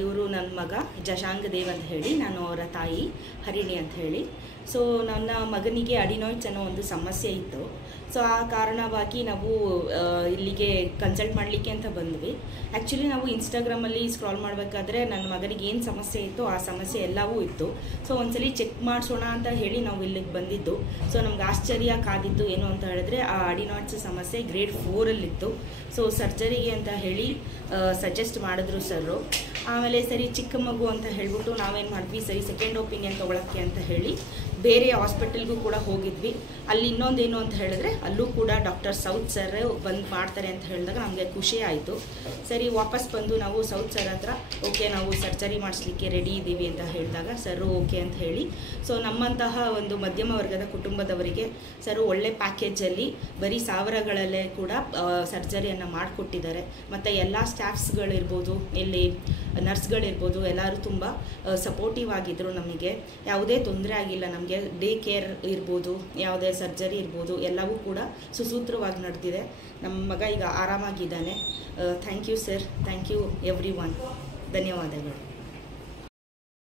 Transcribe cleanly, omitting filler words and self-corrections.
ಇವರು ನನ್ನ ಮಗ ಜಶಾಂಗ್ ದೇವ್ ಅಂತ ಹೇಳಿ, ನಾನು ಅವರ ತಾಯಿ ಹರಿಣಿ ಅಂತ ಹೇಳಿ. ಸೊ ನನ್ನ ಮಗನಿಗೆ ಅಡಿನಾಯ್ಡ್ಸ್ ಅನ್ನೋ ಒಂದು ಸಮಸ್ಯೆ ಇತ್ತು. ಸೊ ಆ ಕಾರಣವಾಗಿ ನಾವು ಇಲ್ಲಿಗೆ ಕನ್ಸಲ್ಟ್ ಮಾಡಲಿಕ್ಕೆ ಅಂತ ಬಂದ್ವಿ. ಆ್ಯಕ್ಚುಲಿ ನಾವು ಇನ್ಸ್ಟಾಗ್ರಾಮಲ್ಲಿ ಸ್ಕ್ರಾಲ್ ಮಾಡಬೇಕಾದ್ರೆ ನನ್ನ ಮಗನಿಗೆ ಏನು ಸಮಸ್ಯೆ ಇತ್ತು ಆ ಸಮಸ್ಯೆ ಎಲ್ಲವೂ ಇತ್ತು. ಸೊ ಒಂದ್ಸಲಿ ಚೆಕ್ ಮಾಡಿಸೋಣ ಅಂತ ಹೇಳಿ ನಾವು ಇಲ್ಲಿಗೆ ಬಂದಿದ್ದು. ಸೊ ನಮ್ಗೆ ಆಶ್ಚರ್ಯ ಕಾದಿದ್ದು ಏನು ಅಂತ ಹೇಳಿದ್ರೆ ಆ ಅಡಿನಾಯ್ಡ್ಸ್ ಸಮಸ್ಯೆ ಗ್ರೇಡ್ 4ಅಲ್ಲಿತ್ತು. ಸೊ ಸರ್ಜರಿಗೆ ಅಂತ ಹೇಳಿ ಸಜೆಸ್ಟ್ ಮಾಡಿದ್ರು ಸರ್ರು. ಆಮೇಲೆ ಸರಿ ಚಿಕ್ಕ ಮಗು ಅಂತ ಹೇಳ್ಬಿಟ್ಟು ನಾವೇನು ಮಾಡಿದ್ವಿ, ಸರಿ ಸೆಕೆಂಡ್ ಒಪಿನಿಯನ್ ತೊಗೊಳಕ್ಕೆ ಅಂತ ಹೇಳಿ ಬೇರೆ ಹಾಸ್ಪಿಟಲ್ಗೂ ಕೂಡ ಹೋಗಿದ್ವಿ. ಅಲ್ಲಿ ಇನ್ನೊಂದೇನು ಅಂತ ಹೇಳಿದ್ರೆ ಅಲ್ಲೂ ಕೂಡ ಡಾಕ್ಟರ್ ಸೌತ್ ಸರ್ ಬಂದು ಮಾಡ್ತಾರೆ ಅಂತ ಹೇಳಿದಾಗ ನಮಗೆ ಖುಷಿ ಆಯಿತು. ಸರಿ ವಾಪಸ್ ಬಂದು ನಾವು ಸೌತ್ ಸರ್ ಹತ್ರ ಓಕೆ ನಾವು ಸರ್ಜರಿ ಮಾಡಿಸ್ಲಿಕ್ಕೆ ರೆಡಿ ಇದ್ದೀವಿ ಅಂತ ಹೇಳಿದಾಗ ಸರು ಓಕೆ ಅಂತ ಹೇಳಿ, ಸೊ ನಮ್ಮಂತಹ ಒಂದು ಮಧ್ಯಮ ವರ್ಗದ ಕುಟುಂಬದವರಿಗೆ ಸರು ಒಳ್ಳೆ ಪ್ಯಾಕೇಜಲ್ಲಿ ಬರೀ ಸಾವಿರಗಳಲ್ಲೇ ಕೂಡ ಸರ್ಜರಿಯನ್ನು ಮಾಡಿಕೊಟ್ಟಿದ್ದಾರೆ. ಮತ್ತು ಎಲ್ಲ ಸ್ಟಾಫ್ಸ್ಗಳಿರ್ಬೋದು, ಇಲ್ಲಿ ನರ್ಸ್ಗಳಿರ್ಬೋದು, ಎಲ್ಲರೂ ತುಂಬ ಸಪೋರ್ಟಿವ್ ಆಗಿದ್ದರು. ನಮಗೆ ಯಾವುದೇ ತೊಂದರೆ ಆಗಿಲ್ಲ. ನಮಗೆ ಡೇ ಕೇರ್ ಇರ್ಬೋದು, ಯಾವುದೇ ಸರ್ಜರಿ ಇರ್ಬೋದು, ಎಲ್ಲವೂ ಕೂಡ ಸುಸೂತ್ರವಾಗಿ ನಡೆದಿದೆ. ನಮ್ಮ ಮಗ ಈಗ ಆರಾಮಾಗಿದ್ದಾನೆ. Thank you sir, thank you everyone. ಧನ್ಯವಾದಗಳು.